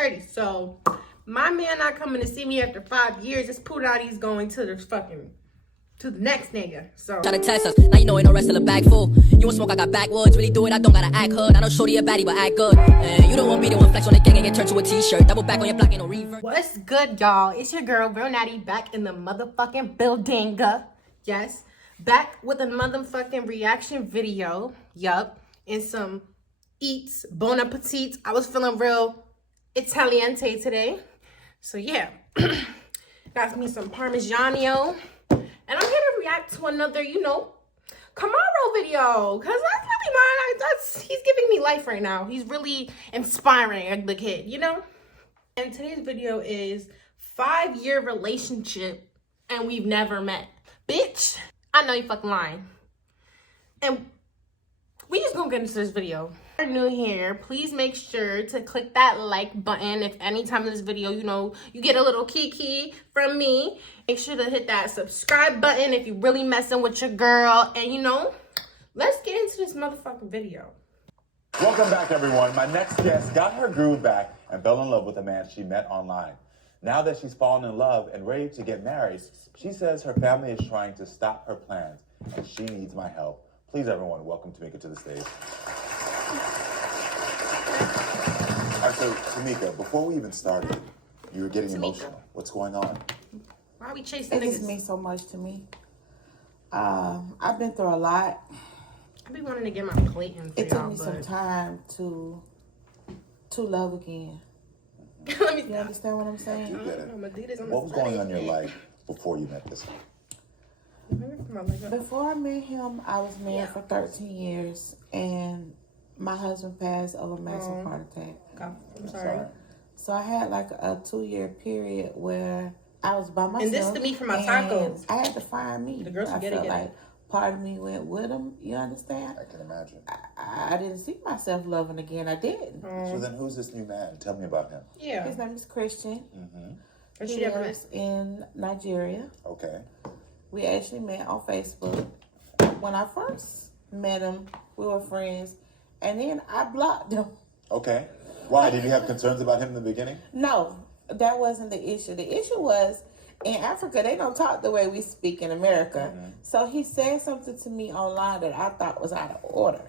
30. So my man not coming to see me after 5 years. This Punani's going to the next nigga. So Tryna test us, now you know ain't no rest of the bag full. You want smoke, I got backwoods. Really do it, I don't gotta act hood. I know shorty a baddie, but act good. And you don't want me to one flex on the gang and get turned to a t-shirt. Double back on your block, ain't no reverse. what's good, y'all? It's your girl, Real Natty, back in the motherfucking building. Yes, back with a motherfucking reaction video. Yup, and some eats, bon appetit. I was feeling real Italiente today. So yeah, got me some Parmigiano. And I'm here to react to another, Camaro video. Because that's really mine. He's giving me life right now. He's really inspiring the kid, And today's video is 5-year relationship and we've never met. Bitch, I know you fucking lying. And we just gonna get into this video. If you're new here, please make sure to click that like button. If anytime in this video, you get a little kiki from me, make sure to hit that subscribe button if you're really messing with your girl. And let's get into this motherfucking video. Welcome back, everyone. My next guest got her groove back and fell in love with a man she met online. Now that she's fallen in love and ready to get married, she says her family is trying to stop her plans and she needs my help. Please, everyone, welcome Tamika to the stage. All right, so Tamika, before we even started, you were getting emotional. What's going on? Why are we chasing It niggas? just means so much to me. I've been through a lot. I be wanting to get my plate in for It took y'all, me but some time to love again. let me You understand what I'm saying? You get it. I'm gonna do this. What was going on in your life before you met this guy? Before I met him, I was married for 13 years, and my husband passed of a massive heart attack. I'm sorry. So I had like a 2-year period where I was by myself. And this to me for my and tacos. I had to find me. The girls I get felt it. like part of me went with him. You understand? I can imagine. I didn't see myself loving again. I didn't. So then who's this new man? Tell me about him. Yeah. His name is Christian. Has He she ever met? lives in Nigeria. Okay. We actually met on Facebook. When I first met him, we were friends, and then I blocked him. Okay. Why? Did you have concerns about him in the beginning? No, that wasn't the issue. The issue was, in Africa, they don't talk the way we speak in America. So he said something to me online that I thought was out of order.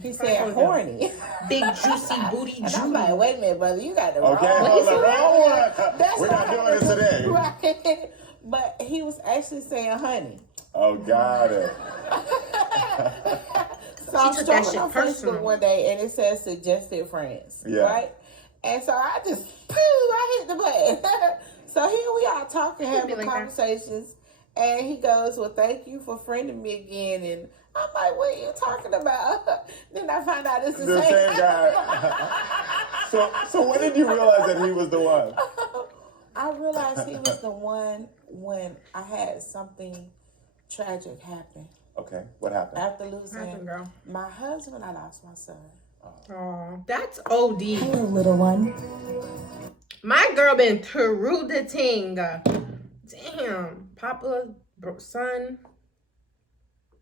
He said horny. Big juicy booty And I'm Judy. like, wait a minute, brother, you got the wrong Okay, one. hold the wrong one. That's We're not doing this today. Right. But he was actually saying honey. Oh, got it. So I'm took that scrolling shit on personal. Facebook one day and it says suggested friends. Yeah. Right? And so I just, I hit the button. So here we are talking, having like that. conversations. And he goes, well, thank you for friending me again. And I'm like, what are you talking about? Then I find out it's The same guy. So when did you realize that he was the one? I realized he was the one when I had something tragic happen. Okay, what happened? After losing happened, girl? my husband, I lost my son. Oh, that's OD. Hello, little one. My girl been through the ting. Damn. Papa, son. She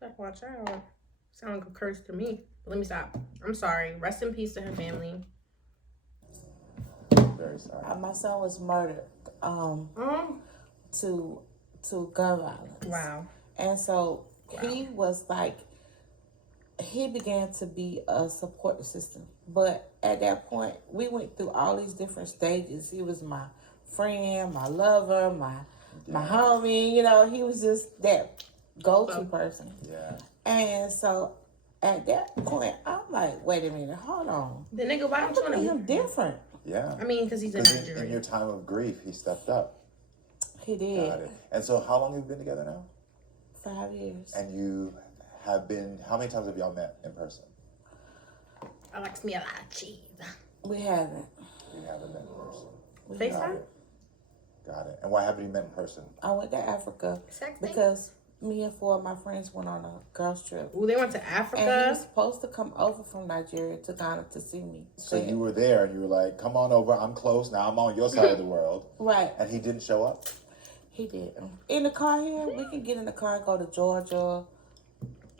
better watch out. Sound like a curse to me. But let me stop. I'm sorry. Rest in peace to her family. Very sorry. My son was murdered to gun violence. Wow. And so he was like, he began to be a support system. But at that point, we went through all these different stages. He was my friend, my lover, my homie. He was just that go-to person. Yeah. And so at that point, I'm like, wait a minute, hold on. The nigga, why don't you Look want at to... him different. Yeah. I mean, because he's in Because in Nigeria. your time of grief, he stepped up. He did. Got it. And so how long have you been together now? 5 years. And you have been, how many times have y'all met in person? I likes me a lot of cheese. We haven't. You haven't met in person. FaceTime? Got it. And why haven't you met in person? I went to Africa Sexting? because me and 4 of my friends went on a girls trip. Ooh, they went to And he Africa. was supposed to come over from Nigeria to Ghana to see me. So you were there and you were like, come on over, I'm close now, I'm on your side of the world. Right. And he didn't show up? He did. In the car here, we can get in the car and go to Georgia, Room.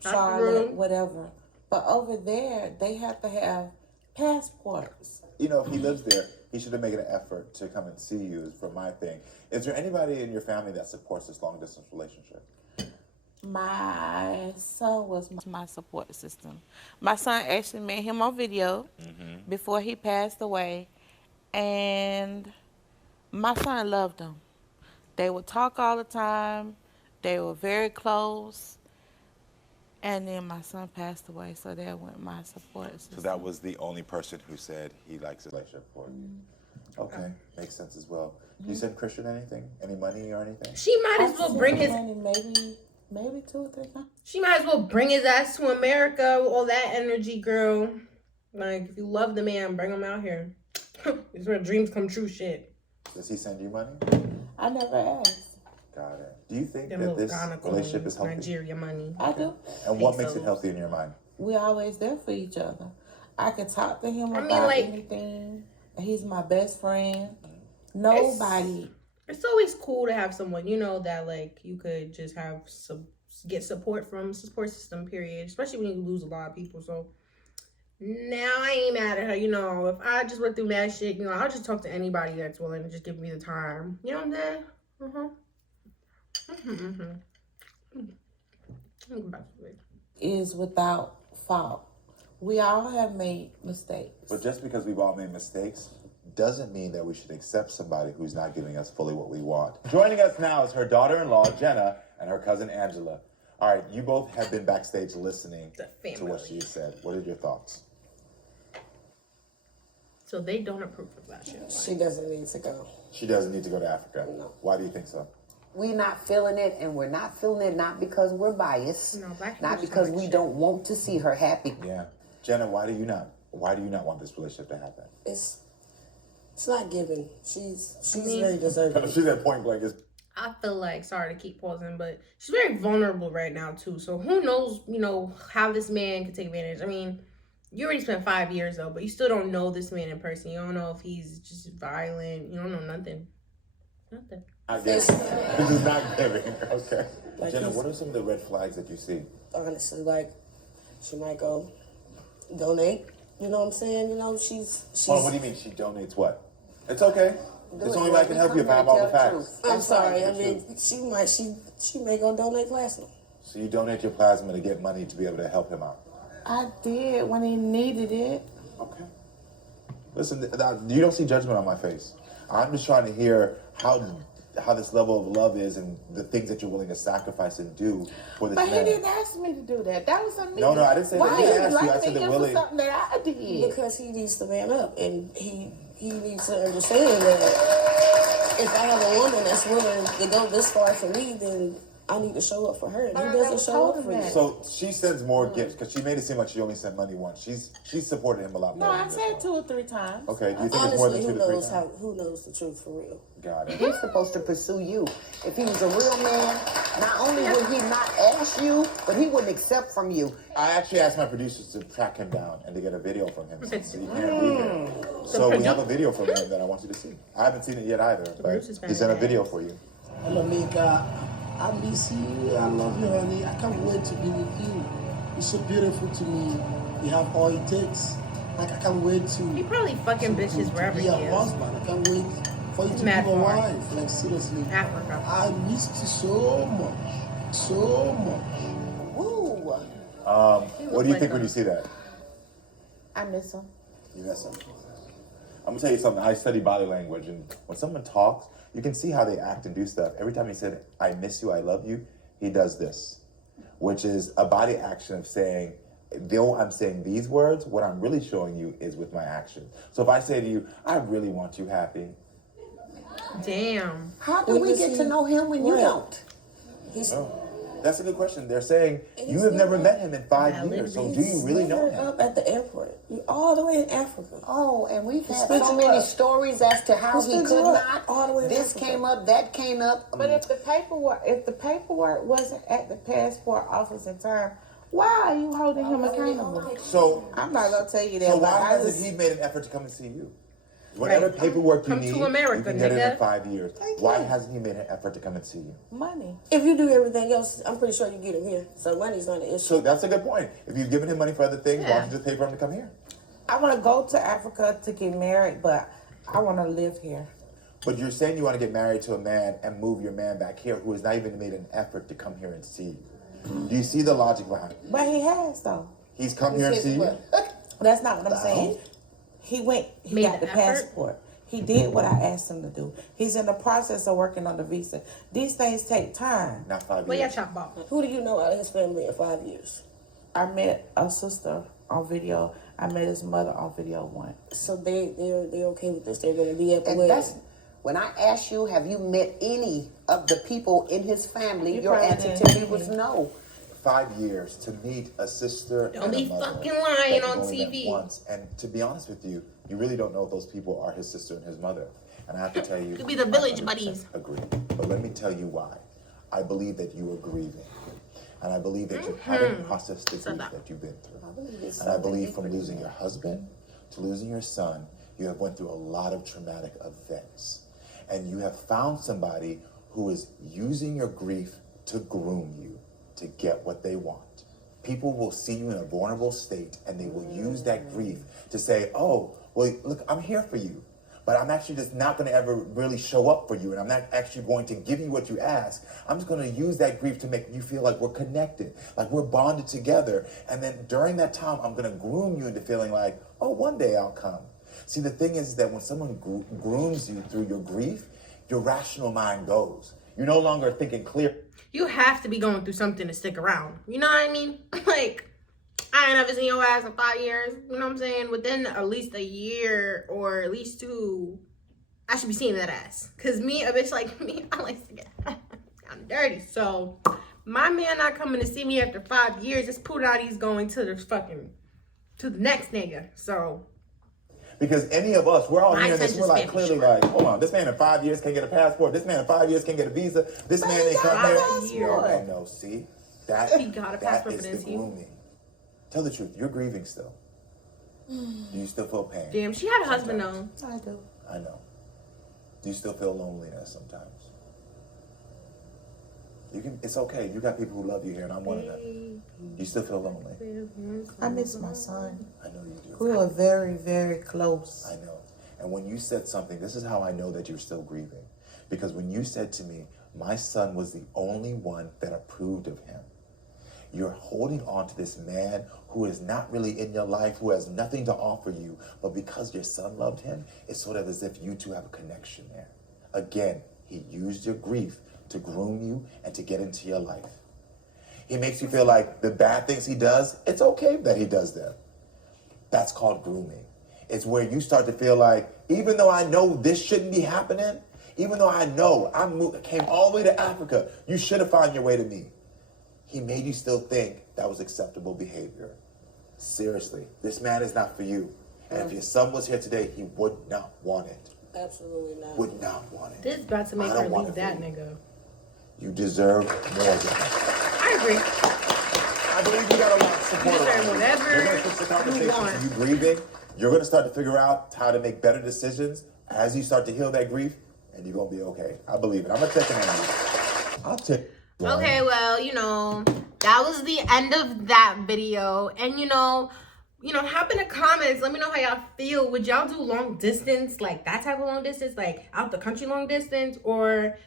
Charlotte, whatever. But over there, they have to have passports. You know, if he lives there, he should have made an effort to come and see you, is from my thing. Is there anybody in your family that supports this long distance relationship? My son was my support system. My son actually met him on video before he passed away, and my son loved him. They would talk all the time. They were very close. And then my son passed away, so that went my support system. So that was the only person who said he likes a relationship for you. Okay, makes sense as well. You send Christian anything? Any money or anything? She might as well bring his. Maybe 2 or 3 times. She might as well bring his ass to America with all that energy, girl. Like, if you love the man, bring him out here. It's where dreams come true shit. Does he send you money? I never asked. Got it. Do you think Them that little this Ghana relationship coins, is healthy? Nigeria money. I do. And what makes Pesos. it healthy in your mind? We're always there for each other. I can talk to him I mean, about like- anything. He's my best friend. Nobody. It's always cool to have someone, you know, that, like, you could just have get support from, support system, period. Especially when you lose a lot of people. So, now I ain't mad at her, you know. If I just went through mad shit, you know, I'll just talk to anybody that's willing to just give me the time. You know what I'm saying? Is without fault. We all have made mistakes. But just because we've all made mistakes doesn't mean that we should accept somebody who's not giving us fully what we want. Joining us now is her daughter-in-law, Jenna, and her cousin, Angela. All right, you both have been backstage listening to what she said. What are your thoughts? So they don't approve of that shit. She doesn't need to go. She doesn't need to go to Africa. No. Why do you think so? We're not feeling it, and we're not feeling it not because we're biased, No, black not people because like we shit. don't want to see her happy. Yeah. Jenna, why do you not want this relationship to happen? It's not given. She's mean- very deserving. She's at point blank. I feel like, sorry to keep pausing, but she's very vulnerable right now too. So who knows, you know, how this man can take advantage. I mean, you already spent 5 years though, but you still don't know this man in person. You don't know if he's just violent. You don't know nothing. Nothing. I guess this is not giving. Okay. Like Jenna, he's- what are some of the red flags that you see? Honestly, like she might go donate. You know what I'm saying? You know, she's. Oh, what do you mean? She donates what? It's okay. It's only way I can help you if I have all the facts. I'm sorry. I mean, she may go donate plasma. So you donate your plasma to get money to be able to help him out. I did when he needed it. Okay. Listen, you don't see judgment on my face. I'm just trying to hear how this level of love is and the things that you're willing to sacrifice and do for this But man. he didn't ask me to do that. That was a me. No, I didn't say that Why he you asked you. I like said me that for Willie. something that I did? Because he needs to man up, and he needs to understand that if I have a woman that's willing to go this far for me, then I need to show up for her. And But he I doesn't never show told up him for you. that. So she sends more gifts because she made it seem like she only sent money once. She's supported him a lot No, more. I than this said one. 2 or 3 times. Okay, do you think it's more than Honestly, 2 to 3 times? who knows the truth for real? Got it. He's supposed to pursue you. If he was a real man, not only would he not ask you, but he wouldn't accept from you. I actually asked my producers to track him down and to get a video from him since he can't be here. So we have a video from him that I want you to see. I haven't seen it yet either, but producers he sent a found video for you. Hello, Mika. I miss you. I love you, honey. I can't wait to be with you. You're so beautiful to me. You have all it takes. Like, I can't wait to. He probably fucking bitches wherever be he a is. husband. I can't wait for you to be Mad a far. wife. Like, seriously. Africa. I miss you so much. So much. Ooh. What do you think when you see that? I miss him. You miss him. I'm gonna tell you something. I study body language, and when someone talks, you can see how they act and do stuff. Every time he said, "I miss you, I love you," he does this, which is a body action of saying, though I'm saying these words, what I'm really showing you is with my action. So if I say to you, "I really want you happy," Damn. How do we get to know him when you Right. don't? that's a good question. They're saying you have never met him in 5 years, so do you really know him? Up at the airport. You're all the way in Africa. Oh, and we've had Split so you many up. stories as to how Who he split could you up? not. All the way in This Africa. came up, that came up. But if the paperwork wasn't at the passport office in time, why are you holding him accountable? So, I'm not gonna tell you that. so but why I hasn't just- he made an effort to come and see you? Whatever Right. paperwork you Come to need, America, you can get it nigga. in 5 years. Why hasn't he made an effort to come and see you? money? If you do everything else, I'm pretty sure you get him here. So money's not an issue. So that's a good point. If you've given him money for other things, why don't you just pay for him to come here? I want to go to Africa to get married, but I want to live here. But you're saying you want to get married to a man and move your man back here who has not even made an effort to come here and see you. Do you see the logic behind it? But he has, though. He's come here and see you? That's not what I'm saying. He got the passport. He did what I asked him to do. He's in the process of working on the visa. These things take time. Not 5 years. Where y'all chop ball? Who do you know out of his family in 5 years? I met a sister on video. I met his mother on video once. So they're okay with this. They're going to be at the And wedding. that's when I asked you, have you met any of the people in his family? You Your probably answer didn't. to me was no. 5 years to meet a sister Don't and a be mother fucking that lying you've on only met TV. once. And to be honest with you, you really don't know if those people are his sister and his mother. And I have to tell you, Could be the village 100% buddies. Agree. But let me tell you why. I believe that you are grieving. And I believe that you haven't processed the grief that you've been through. And I believe from losing your husband to losing your son, you have went through a lot of traumatic events. And you have found somebody who is using your grief to groom you, to get what they want. People will see you in a vulnerable state and they will use that grief to say, oh, well, look, I'm here for you. But I'm actually just not going to ever really show up for you. And I'm not actually going to give you what you ask. I'm just going to use that grief to make you feel like we're connected, like we're bonded together. And then during that time, I'm going to groom you into feeling like, oh, one day I'll come. See, the thing is that when someone grooms you through your grief, your rational mind goes. You're no longer thinking clear. You have to be going through something to stick around. You know what I mean? Like, I ain't never seen your ass in 5 years. You know what I'm saying? Within at least a year or at least 2, I should be seeing that ass. Because me, a bitch like me, I like to get I'm dirty. So, my man not coming to see me after 5 years, just put out he's going to the next nigga. So, Because any of us, we're all My hearing this, we're like attention clearly span like, hold on, this man in 5 years can't get a passport. This man in 5 years can't get a visa. This man ain't come here. passport. No, see? That, He got a that passport is for the this, you. grooming. Tell the truth, you're grieving still. Do you still feel pain? damn, she had a husband though. I do. I know. Do you still feel loneliness sometimes? It's okay. You got people who love you here, and I'm one of them. Do you still feel lonely? I miss my son. I know you do. We were very, very close. I know. And when you said something, this is how I know that you're still grieving. Because when you said to me, my son was the only one that approved of him. You're holding on to this man who is not really in your life, who has nothing to offer you, but because your son loved him, it's sort of as if you two have a connection there. Again, he used your grief to groom you and to get into your life. He makes you feel like the bad things he does, it's okay that he does them. That's called grooming. It's where you start to feel like, even though I know this shouldn't be happening, even though I know came all the way to Africa, you should have found your way to me. He made you still think that was acceptable behavior. Seriously, this man is not for you. And if your son was here today, he would not want it. Absolutely not. Would not want it. This about to make I don't her want leave it that for you. nigga. You deserve more than that. I agree. I believe you got a lot of support deserve around you. whatever You're going to fix the you conversation. want. So you grieving, you're going to start to figure out how to make better decisions as you start to heal that grief, and you're going to be okay. I believe it. I'm going to check in on you. I'll check. Okay, well, that was the end of that video. And, hop in the comments. Let me know how y'all feel. Would y'all do long distance, like that type of long distance, like out the country long distance? Or,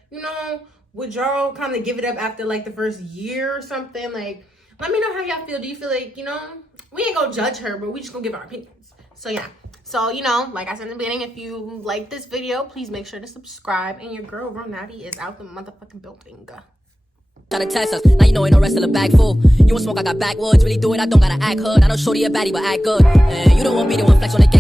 would y'all kind of give it up after like the first year or something? Like, let me know how y'all feel. Do you feel like, we ain't gonna judge her, but we just gonna give our opinions. So, yeah. So, like I said in the beginning, if you like this video, please make sure to subscribe. And your girl, Ronati, is out the motherfucking building. Try to test us, now you know ain't no rest of the bag full. You want smoke, I got backwoods. Really do it, I don't gotta act hood. I know shorty a baddie, but act good. And you don't want me to one flex on the gang.